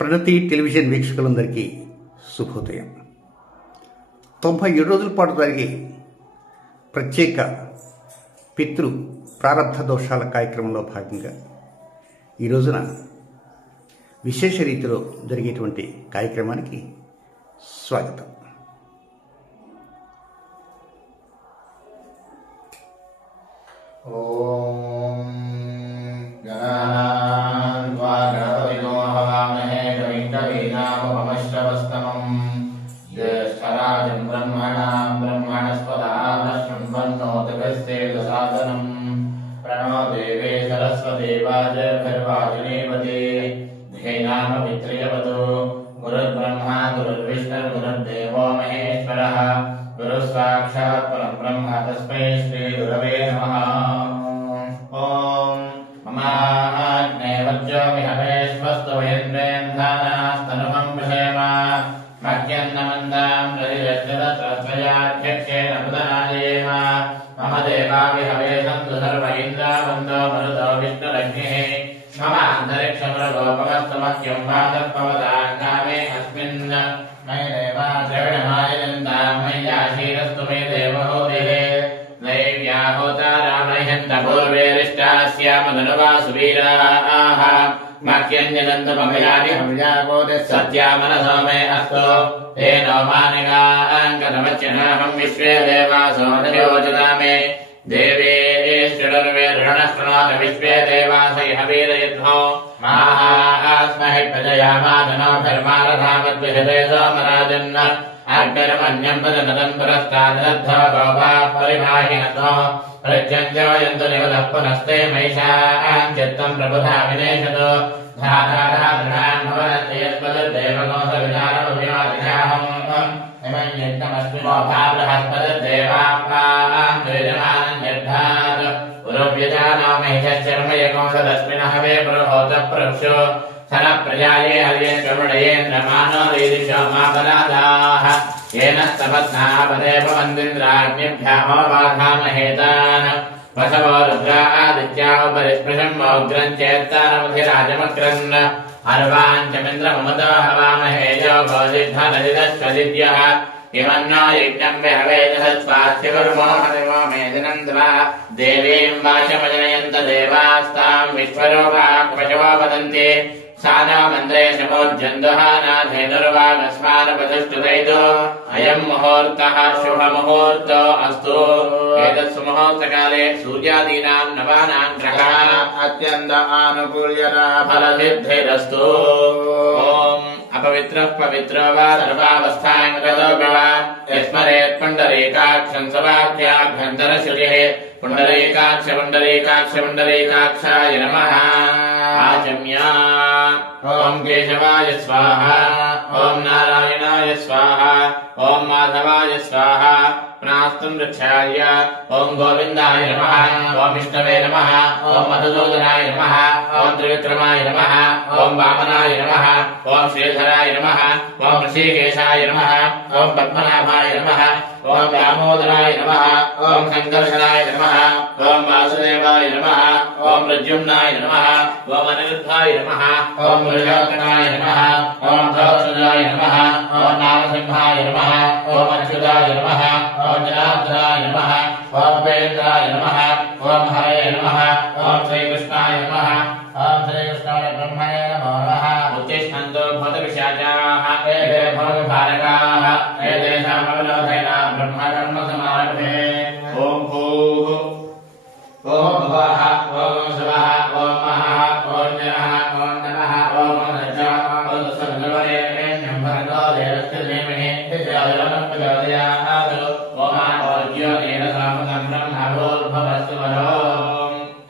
ప్రణతి television వీక్షకులందరికీ శుభోదయం. 97 రోజుల పాటు జరిగే ప్రత్యేక పితృ ప్రారబ్ధ దోషాల కార్యక్రమంలో భాగంగా ఈ రోజున విశేష రీతిలో జరిగేటువంటి కార్యక్రమానికి స్వాగతం. प्रणो देवे सरस्वती वाजभिर्वाजिनीवती ध्येनामभित्रियवतु गुरुर्ब्रह्मा गुरुर्विष्णु गुरुर्देवो महेश्वरः गुरुः साक्षात् परब्रह्म तस्मै श्रीगुरवे नमः. ॐ ममाग्नेवज्जो विहवेश्वस्तु वयन्द्रेन्धानास्तनुमं विषेम मह्यन्नमन्दां प्रतिरक्षदत्रयाध्यक्षेण बुधनादेव मम देवाविहवे सन्तु सर्व इन्द्रावन्दो मरुतो विष्णुरग्निः मम अन्तरिक्षमृगोपमस्तु मह्यं वादपवदाङ्गामे अस्मिन् मयि देवा द्रविणमायजन्तां मय्याशीरस्तु मे देवहूतिः दैव्याहोतारामह्यन्तपूर्वेरिष्टास्यामधनुवासुवीराः मह्यञ्जनन्तु ममयानि हव्याकोतिः सत्यामनसो मे अस्तु तेनो मानिकाङ्कतमच्यनाहं विश्वे देवासो नयोजतामे देवेश्वरर्वेर्षणः शृणोत विश्वे देवास इह वीरयध्वो माहास्महि प्रजयामादनोभिर्मारथामद्विषते सोमराजन्न अग्निर्मन्यं वदनदन् पुरस्तादद्धो गोपाः परिमाहिनतो प्रत्यञ्जयन्तु निवदः पुनस्ते महिषाञ्चित्तं प्रबुधा विनेशतो धाताराधनान् भवन्ति यस्पददेवगोसविचारमभिवादिनाहम् इमं यज्ञमस्मिनो भाबृहस्पददेवाप्रान् द्विजमानं निर्धात् पुरोव्यजानो महिषश्चर्मयगोसदस्मिनः वे पुरोहोतः प्रक्षो सन प्रजाये हर्येन्द्रमणयेन्द्रमानो रीदिशो मापराधाः येन स्तपत्नापदेववन्दिन्द्राग्निभ्यामोपाधामहेतान् वसवो रुद्रा आदित्यावपरिस्पृशम् मोग्रम् चेत्तारमधिराजमक्रन् अर्वाञ्चमिन्द्रममुतो हवामहे यो गोदिग्धनदिदश्वदिद्यः किमन्नो यज्ञम् विहवेदसत्स्वास्थ्यकुर्मो हरिवो मेदिनन्द्वा देवीम् वाचमजनयन्त देवास्ताम् विश्वरूपाः पशवो वदन्ति सानो मन्त्रे शमोर्जन्दुहानाधेनुर्वागस्मानपदष्टुदैतो अयम् मुहूर्तः शुभमुहूर्तो अस्तु. एतत्सु मुहूर्तकाले सूर्यादीनाम् नवानाम् ग्रहाः अत्यन्त आनुकूल्यता फलसिद्धिरस्तु. ॐ अपवित्रः पवित्रो वा सर्वावस्थां गतो भवान् यस्मरेत् पुण्डरीकाक्षं सवाक्याभ्यन्तरशुचिः पुण्डरीकाक्ष पुण्डरीकाक्ष पुण्डरीकाक्षाय नमः. आचम्या ॐ केशवाय स्वाहा ॐ नारायणाय स्वाहा ॐ माधवाय स्वाहा पुनास्तुं वृक्षाय ॐ गोविन्दाय नमः ॐ विष्णवे नमः ॐ मधुसूदनाय नमः ॐ त्रिविक्रमाय नमः ॐ वामनाय नमः ॐ श्रीधराय नमः ॐ ऋषिकेशाय नमः ॐ पद्मनाभाय नमः ॐ दामोदराय नमः ॐ सङ्कर्षणाय नमः ॐ वासुदेवाय नमः ॐ प्रद्युम्नाय नमः ॐ अनिरुद्धाय नमः ॐ वृषाकराय नमः ॐ धौषजाय नमः ॐ नारसिंहाय नमः ॐ अच्युताय नमः ॐ जनार्दनाय नमः ॐ वेन्द्राय नमः ॐ हरये नमः ॐ श्रीकृष्णाय नमः ॐ श्रीकृष्णाय ब्रह्मणे नमो नमः. उत्तिष्ठन्तु भूतपिशाचाः एते भवद्भारकाः एतेषामवलोकनेन ब्रह्मकर्मसमारभे. ॐ भूः ॐ भुवः ॐ शुभः ॐ महः ॐ जनः ॐ नमः ॐ रजः ॐ सर्ववरेण्यं भर्गो देवस्य धीमहि प्रचोदयात् ओमार्यो येन सामतं ब्रह्मभूर्भुवस्सु वरो.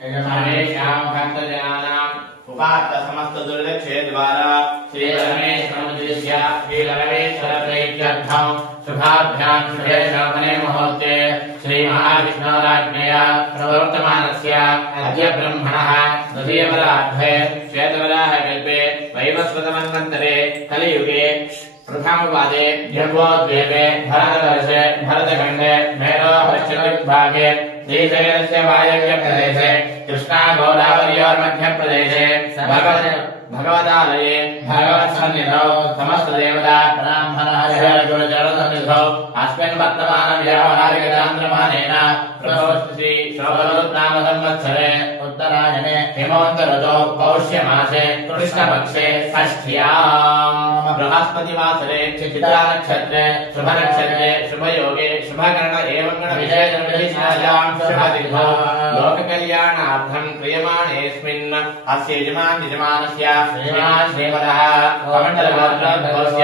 यजमानेषां भक्तजनानाम् उपात्त समस्तदुर्लक्ष्ये द्वारा श्रीपरमेश्वरमुद्दिश्य श्रीपरमेश्वरप्रीत्यर्थं शुभाभ्यां शुभे शोभने मुहूर्ते श्रीमहाविष्णोराज्ञया प्रवर्तमानस्य अद्य ब्रह्मणः द्वितीयवराह्वे श्वेतवराहकल्पे वैवस्वतमन्वन्तरे कलियुगे प्रथमपादे जम्बोद्वीपे भरतवर्षे भरतखण्डे मेरोपश्चिमदिग्भागे श्रीशैलस्य वायव्यप्रदेशे कृष्णा गोदावर्योर्मध्यप्रदेशे भगवदालये भगवत्सन्निधौ समस्तदेवता ब्राह्मणः अस्मिन् वर्तमानव्यावहारिकचान्द्रमानेन प्रभवति शोभनाम संवत्सरे उत्तरायणे हेमन्तऋतौ पौष्यमासे कृष्णपक्षे षष्ठ्याम् बृहस्पतिवासरे चित्रा शुभनक्षत्रे शुभयोगे शुभकर्ण एवं गणविजयविशेषायां शुभतिथौ लोककल्याणार्थं क्रियमाणेऽस्मिन् अस्य यजमानस्य श्रीमदः कमण्डलगोत्रस्य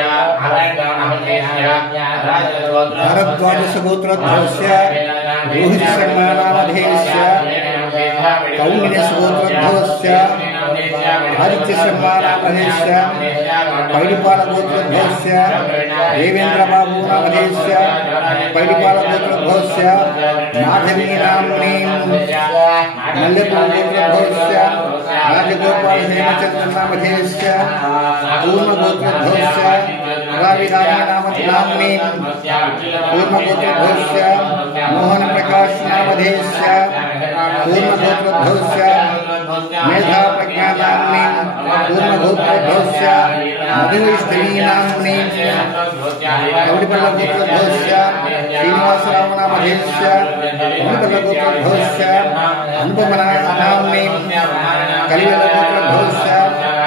भारद्वाजसगोत्रस्य रोहितशर्मानामधेयस्य कौण्डिन्यसगोत्रस्य आदित्यशर्मानामधेयस्य पैडिपालगोत्रस्य देवेन्द्रबाबूनामधेयस्य पैडिपालगोत्रस्य माधवीनाम्नी मल्लपुरगोत्रस्य राजगोपालहेमचन्द्रनामधेयस्य पूर्णगोत्रस्य राविरामनामधेयस्य पूर्णगोत्रस्य मोहनप्रकाशनामधेयस्य पूर्णगोत्रस्य मेधाप्रज्ञानाम्नी पूर्णगोत्रस्य मधुवैष्णवीनाम्नी कौडिपल्लगोत्रस्य श्रीनिवासरामनामधेयस्य कौडिपल्लगोत्रस्य अनुपमनाम्नी कलिवलगोत्रस्य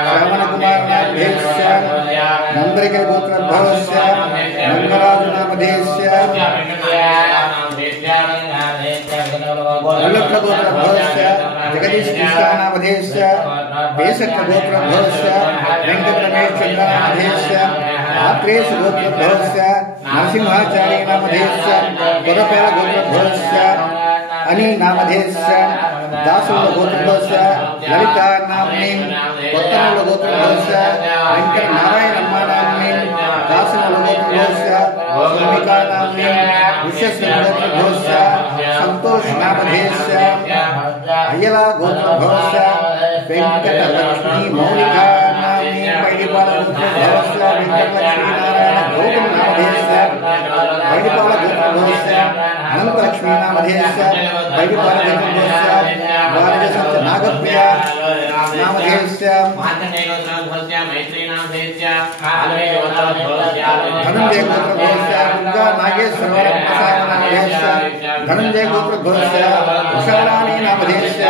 श्रवणकुमारनामधेयस्य नन्दरिकगोत्रस्य मंगराजनामधेयस्य गोत्रस्य जगदीशकृष्णानामधेयस्य बेसक्तगोत्रस्य वेङ्कटरमेशचन्द्रनामधेयस्य आत्रेयगोत्रस्य नरसिंहाचार्यनामधेयस्य गोरपेलगोत्रस्य अनिलनामधेयस्य दासुलगोत्रस्य ललितानाम्नी कोत्तमूलगोत्रस्य वेङ्कटनारायणम्मानाम्नी दासुलगोत्रस्य स्वामिकानाम्नी विश्वस्वगोत्रस्य संतोषनामधेयस्य अय्यलागोत्रस्य वेङ्कटलक्ष्मी मौलिकानाम्नी पैडिपालगोत्रस्य वेङ्कटलक्ष्मीनारायणगोत्रनामधेयस्य पैडिपालगोत्रस्य अनन्तलक्ष्मीनामधेयस्य पैडिपालगोत्रस्य वारजसंच नागप्रिया नामधेयस्य धनंजय गोत्रस्य दुर्गा नागेश्वरनामधेयस्य धनंजय गोत्रस्य उषाराणी नामधेयस्य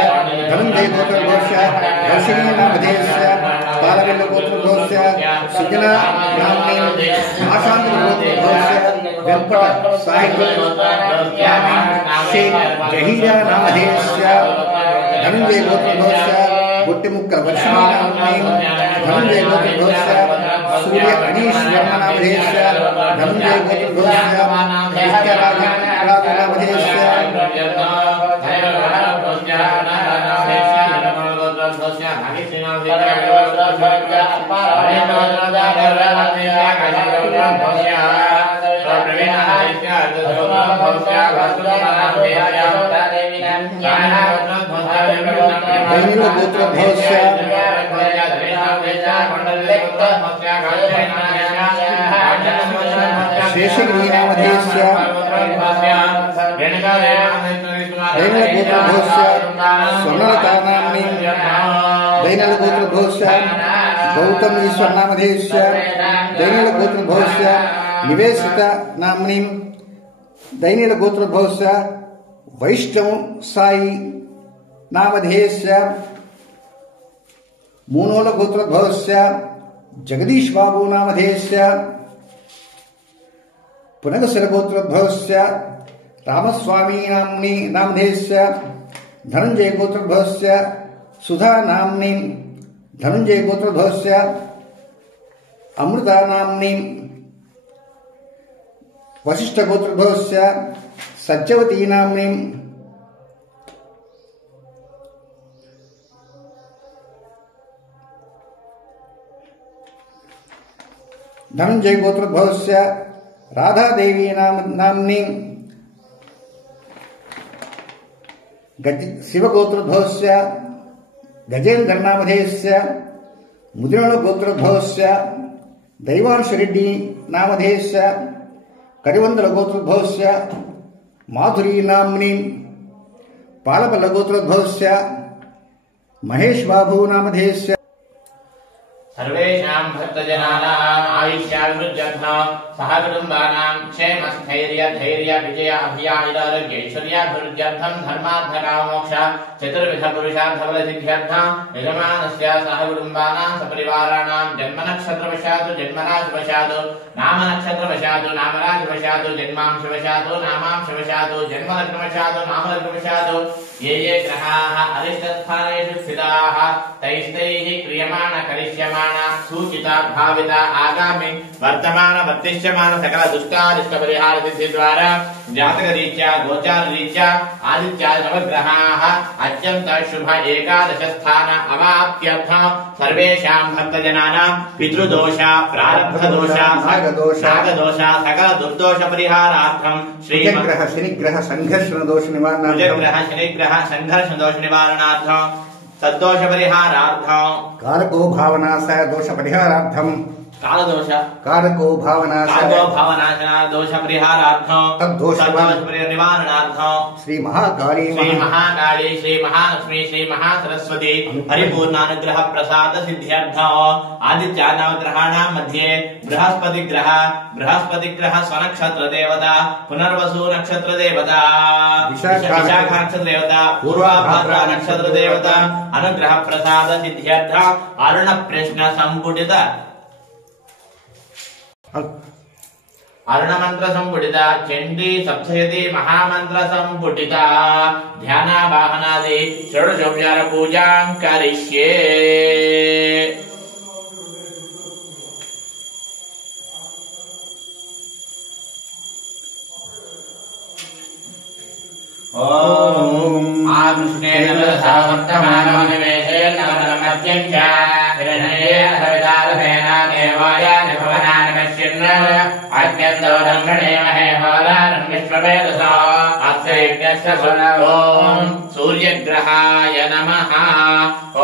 धनंजय गोत्रस्य दर्शिनी नामधेयस्य पालवेल गोत्रस्य सुजना नाम्नी आशांति गोत्रस्य वेंकट साहित्य जहीरा नामधेयस्य धनंजय गोत्रस्य गुट्टिमुक्क वर्षमानाम्नी धनंजय गोत्रस्य सूर्य अनीश्वरनामधेयस्य धनंजय गोत्रस्य नित्यराजनामधेयस्य शेषगिरीनामधेयस्य स्वर्णलतानाम्नी दैनलगोत्रस्य गौतम ईश्वरनामधेयस्य दैनलगोत्रस्य निवेशितनाम्नी दैनलगोत्रस्य वैष्णव साई नामधेयस्य मूनोलगोत्रस्य जगदीश बाबू नामधेयस्य पुनगसरगोत्रस्य रामस्वामी नामधेयस्य धनंजय गोत्रस्य सुधा नाम्नी धनंजय गोत्रस्य अमृता नाम्नी वशिष्ठ गोत्रस्य सत्यवती नाम्नी धनंजय गोत्रस्य राधा देवी नाम्नी शिवगोत्रस्य गजेन्द्र नामधेयस्य मुदिरणगोत्रस्य दैवांश रेड्डी नामधेयस्य करिवंदल गोत्रस्य माधुरी नाम्नी पालपल्ल गोत्रस्य महेश बाबू नामधेयस्य सर्वेषां भक्तजनानाम् आयुष्याभिवृद्ध्यर्थं सहकुटुम्बानां क्षेमस्थैर्य धैर्य विजय अभियानिरारोग्यैश्वर्याभिवृद्ध्यर्थं धर्मार्थकामोक्ष चतुर्विध पुरुषार्थफलसिद्ध्यर्थं यजमानस्य सहकुटुम्बानां सपरिवाराणां जन्मनक्षत्रवशात् जन्मराशिवशात् नामनक्षत्रवशात् नामराशिवशात् जन्मांशवशात् नामांशवशात् जन्मलग्नवशात् नामलग्नवशात् ये ये ग्रहाः अरिष्टस्थानेषु स्थिताः तैस्तैः क्रियमाण करिष्यमाण सूचिता भाविता आगामि वर्तमान वर्तिष्यमान सकल दुष्टारिष्ट परिहार सिद्धि द्वारा जातक रीत्या गोचार रीत्या आदित्यादि नवग्रहाः अत्यंत शुभ एकादश स्थान अवाप्त्यर्थं सर्वेषां भक्तजनानां पितृदोष प्रारब्ध दोष नागदोष सकल दुर्दोष परिहारार्थं श्री ग्रह शनिग्रह संघर्षण दोष निवारणार्थं शनिग्रह संघर्षण दोष निवारणार्थं तद्दोष परिहारार्थं कारको भावनाशय दोष परिहारार्थं कालदोष कारको भावनाशय दोष परिहारार्थं तद्दोष निवारणार्थं श्री महाकाली श्री महालक्ष्मी श्री महासरस्वती परिपूर्णानुग्रह प्रसाद सिद्ध्यर्थं आदित्य नवग्रहाणां मध्ये बृहस्पति ग्रह स्वनक्षत्र देवता पुनर्वसु नक्षत्र देवता विशाखा नक्षत्र देवता पूर्वाभाद्रा नक्षत्र देवता अनुग्रह प्रसाद सिद्ध्यर्थं अरुण प्रश्न संपुटित अरुणमंत्र संपुटिता चंडी सप्तशती महामंत्र संपुटिता ध्यानावाहनादि षोडशोपचार पूजां करिष्ये। ओम आकृष्णेन सावर्तमानो निवेशेन नमत्यञ्च हिरण्ये सवितारसेन देवाय भवनानि पश्यन् अत्यन्तो दङ्गणेमहे होदानं विश्ववेदसा अस्य यज्ञस्य ओम सूर्यग्रहाय नमः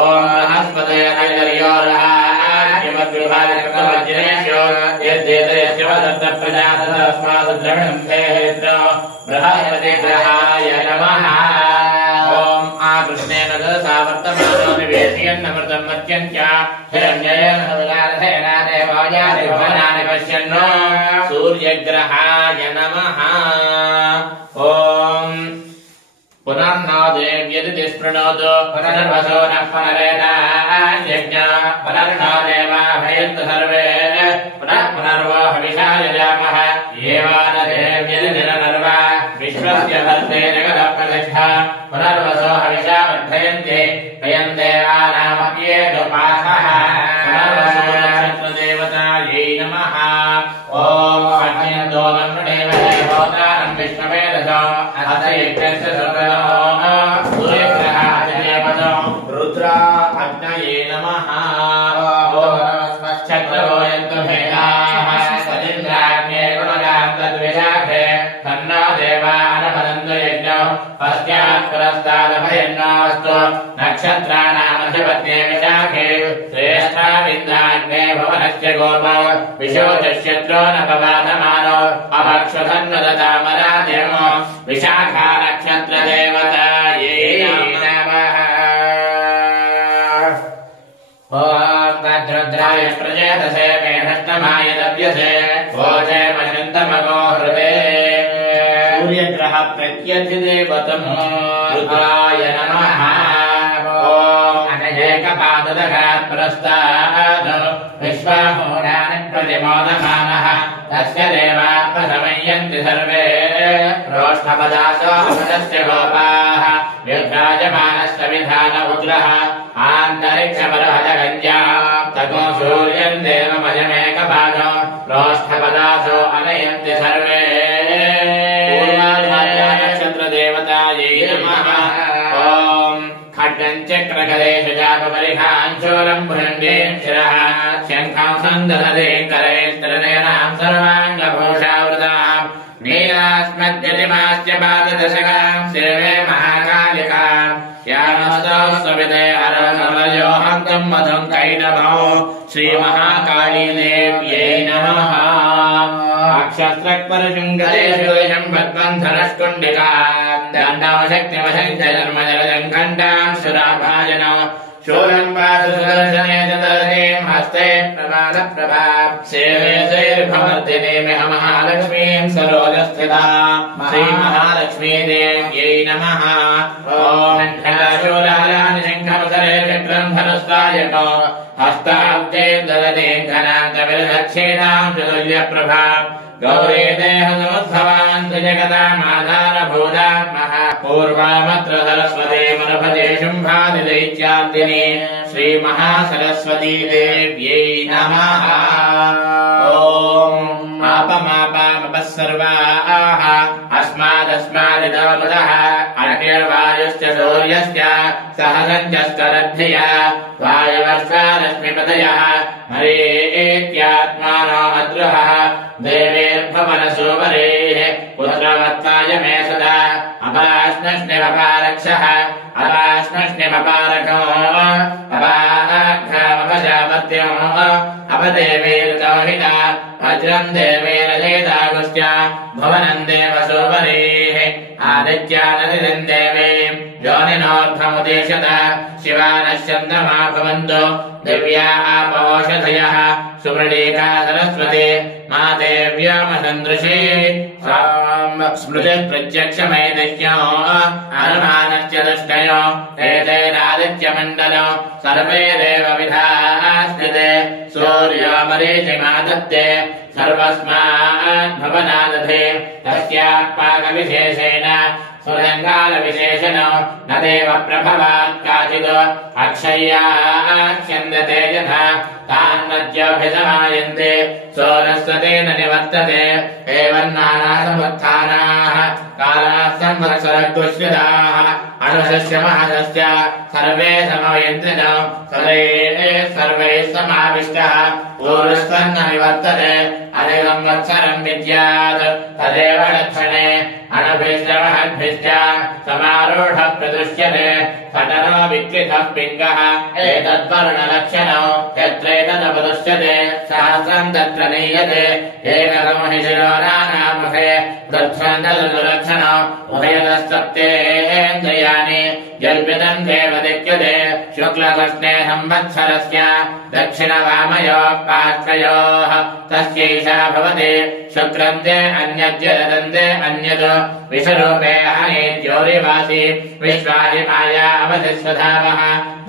ओम बृहस्पतये नैर्योर्हाद्यमद्विभाजकवज्रेषु यद्येतयस्य वदत्तप्रजातस्माद् धेत्र बृहस्पतिग्रहाय नमः ओम आकृष्णेन सावर्तमानो निवेशयन्नमृतं मत्यञ्च हिरण्येन सवितारसेन देवाय भवनानि पश्यन् सूर्यग्रहाय नमः ओम पुनर्नो देव्यदिति स्पृणोतु पुनर्वसो नः पुनरेतान्यज्ञ पुनर्नो देवाभयन्तु सर्वे पुनः पुनर्वो हविषा यजामः एवान देव्यदिति नर्वा विश्वस्य भर्ते जगदप्रतिष्ठा पुनर्वसो हविषा वर्धयन्ते वयं देवानामप्येदुपासः पुनर्वसो नक्षत्रदेवतायै नमः ॐ अग्नियन्तो नमृणेमहे होतारं विश्ववेदसो अथ यज्ञस्य रुद्रा अग्नये नमः चक्रवो यन्तुभेदाः सदिन्द्राग्ने गुणगान्तद्विशाखे तन्नो देवानपदन्तु यज्ञो पश्चात् पुरस्तादभयन्नास्तु नक्षत्राणामधिपत्ये विशाखे श्रेष्ठाविन्द्राग्ने भवनस्य गोपो विशोचशत्रो न पवादमानो अपक्षुधन्वदतामराध्यमो विशाखा नक्षत्रदेवतायै नमः ओम तद्रुद्राय प्रजेतसे मेघस्तमाय दव्यसे भोजे मशन्तमगो हृदे सूर्यग्रह प्रत्यधिदेवतं रुद्राय नमः ओम अनेकपाददघात् पुरस्ताद् विश्वाहोरानि प्रतिमोदमानः तस्य देवात्मसमय्यन्ति सर्वे रोष्ठपदासो अमृतस्य गोपाः युद्धायमानस्य विधान उग्रः आन्तरिक्षपरहतगञ्जा ततो सूर्यम् देवमजमेकपादो रोष्ठपदासो अनयन्ति सर्वे नक्षत्रदेवतायै नमः ॐ खड्गम् चक्रगदेषु चापपरिखाम् शूलम् भृङ्गेम् शिरः शङ्खम् सन्दधते करैस्त्रिनयनाम् सर्वाङ्गभूषावृताम् नीलास्मद्यतिमाश्च पाददशकाम् शिरवे महाकालिकाम् यानस्तविते अरकमयो हन्तम् मधुम् कैटभौ श्रीमहाकाली देव्यै नमः अक्षत्रक्परशृङ्गदेषु शम्भद्वम् धनस्कुण्डिकाम् दण्डौ शक्तिमशङ्कर्मजलजम् घण्टाम् सुराभाजनौ शूलम्बादुसुदर्शने चतुर्दीं हस्ते प्रमादप्रभा सेवे श्रीर्भवर्धिनीमिह महालक्ष्मीं सरोजस्थिता श्रीमहालक्ष्मी देव्यै नमः। ॐ शूलालानि शङ्खमकरे चक्रं धनुस्तायको हस्ताब्जे ददति घनान्तविलक्षीणां चतुल्यप्रभा गौरी देहसमुद्भवान् त्रिजगतामाधारभूतात्मः पूर्वामत्र सरस्वती मनभजे शुम्भादिदैत्यादिनी श्रीमहासरस्वती देव्यै नमः। ॐ मापमापामपः सर्वाः अस्मादस्मादिदवमुदः अग्निर्वायुश्च सूर्यश्च सहसञ्चस्तरद्धिया वायुवर्षारश्मिपतयः हरेत्यात्मानो अद्रुहः देवेर्भवनसोवरेः पुत्रवत्ताय मे सदा अपाश्नश्निमपारक्षः अपाश्नश्निमपारको अपाघ्रामपशापत्यो अपदेवीर्दौहिता वज्रम् देवीरधेदागुश्च भुवनम् देवसोवरेः आदित्यानदिरम् देवीम् योनिनोर्ध्वमुदेशत शिवानश्चन्द्रमा भवन्तु दिव्या आपोषधयः सुमृडीका सरस्वती मा देव्यामसन्दृशे स्मृतिप्रत्यक्षमैदिज्ञो अनुमानश्च दुष्टयो एतैरादित्यमण्डलो सर्वे देवविधास्थिते सूर्यो मरीचिमादत्ते सर्वस्माद्भवनादधे तस्याः पाकविशेषेण सुरङ्गालविशेषणो न देव प्रभवात् काचिदो अक्षय्याख्यन्दते यथा तान्नद्योऽभिसमायन्ते सोरस्वतेन निवर्तते एवं नानासमुत्थानाः कालाः संवत्सरगुश्रिताः अनुशस्य महदस्य सर्वे समयन्त्रिनो सर्वैः समाविष्टः पूर्वस्वन्न निवर्तते अनेकं वत्सरं विद्यात् तदेव लक्षणे अनभिश्रवहद्भिश्च समारूढः प्रदुष्यते पतनो विकृतः पिङ्गः एतद्वर्णलक्षणो यत्रैतदपदुष्यते सहस्रं तत्र नीयते एकं हि शिरो नानामुखे तत्सन्दलक्षणो उभयतस्तप्तेन्द्रियाणि यल्पितं देवदिक्यते शुक्लकृष्णे संवत्सरस्य दक्षिणवामयोः पार्श्वयोः तस्यैषा भवति शुक्रन्ते अन्यद्यदन्ते अन्यत् विषरूपे हनीद्योरिवासि विश्वादि माया अवधिस्वधावः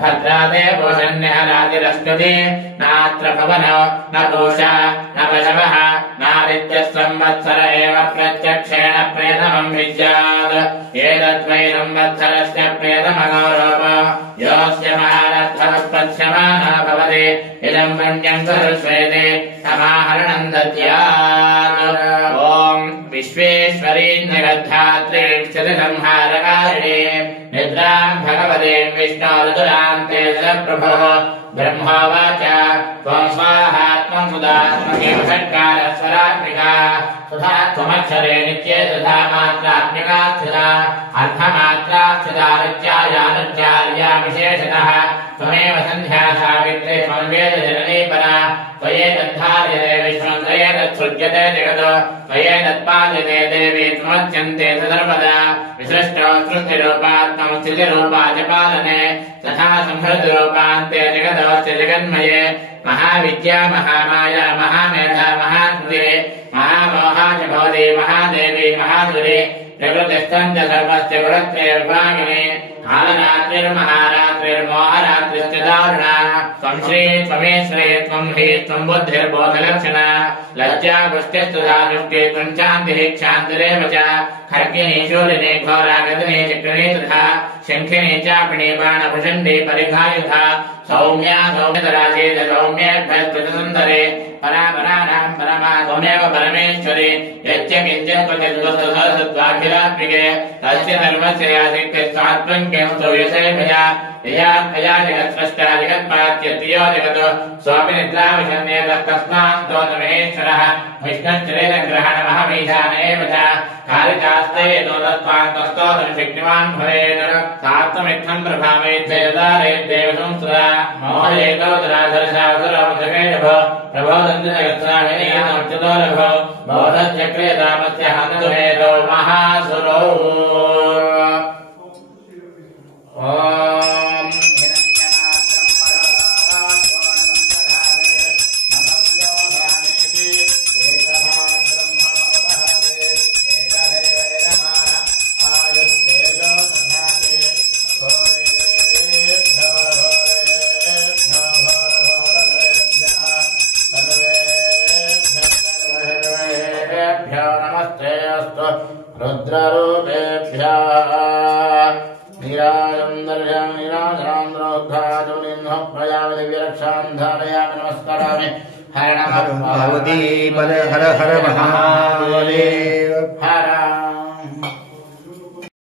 भद्रादे भूषण्यहरातिरस्तुति नात्र भवनो न पूषा न पशवः नादित्यः संवत्सर एव प्रत्यक्षेण प्रेतमं विद्यात् एतद्वै संवत्सरस्य प्रेतमगौरव योऽस्य महारथमुत्पत्स्यमानः भवति इदं पुण्यं कुरुष्वेति समाहरणं दद्यात्। ॐ विश्वेश्वरीं जगद्धात्रीं स्थितिसंहारकारिणीं निद्रां भगवतीं विष्णोरुदुरान्ते प्रभोः ब्रह्मोवाच त्वं स्वाहा त्वं सुदात्मके षट्कारस्वरात्मिका सुधा त्वमक्षरे नित्ये तथा मात्रात्मिका स्थिता अर्धमात्रा स्थिता नित्यायानुच्चार्या विशेषतः त्वमेव सन्ध्या सावित्री त्वं वेदजननी परा त्वयेतद्धार्यते विश्वं त्वयेतत्सृज्यते जगतो त्वयेतत्पाल्यते देवी त्वमच्यन्ते सर्वदा विसृष्टो सृष्टिरूपा त्वं स्थितिरूपा च पालने तथा संहृतिरूपान्ते जगतोऽस्य जगन्मये महाविद्या महामाया महामेधा महास्मृतिः महामोहा च भवति महादेवी महासुरी प्रकृतिस्थं च सर्वस्य गुणत्रय विभागिनी कालरात्रिर्महारात्रिर्मोहरात्रिश्च दारुणा त्वं श्री त्वमेश्वरी त्वं हि त्वं बुद्धिर्बोधलक्षणा लज्जा पुष्टिस्तुधा दृष्टिः त्वं शान्तिः क्षान्तिरेव च खड्गिनी शूलिनी घोरागदिनी चक्रिणी तथा शङ्खिनी चापिणी बाणभुषण्डी परिघायुधा सौम्या सौम्यतराचेत सौम्येभ्यस्तुतसुन्दरे परापराणां परमा त्वमेव परमेश्वरी यच्च किञ्चित् क्वचिद्वस्तुसहसत्त्वाखिलात्मिके तस्य धर्मस्य यासिक्तिस्त्वात्मं किं स्तूयसे मया यया त्वया जगत्स्रष्टा जगत्पात्यत्यो जगतो सोऽपि निद्राविशन्येतस्तस्मात् त्वमहेश्वरः विष्णुश्चरेदग्रहणमहमीशान एव च कालिकास्ते तस्मात् शक्तिमान् भवेत् सात्वमित्थं प्रभावयेद्देवसंस्कृता मोहयेतोदराधरशासुरमुखकेशभो प्रबोधन्तिजगत्साहिनीयमच्युतो लभो बोधचक्रे तामस्य हन्तुमेतो महासुरौ। ॐ रुद्रेभ्यो नमस्ते अस्तु रुद्ररूपेभ्यः नीराजं दर्शयामि नीराजनान्द्रोद्धाचमुनिन्नो प्रजापति विरक्षां धारयामि नमस्करामि हर नमः भगवती पद हर हर महादेव हर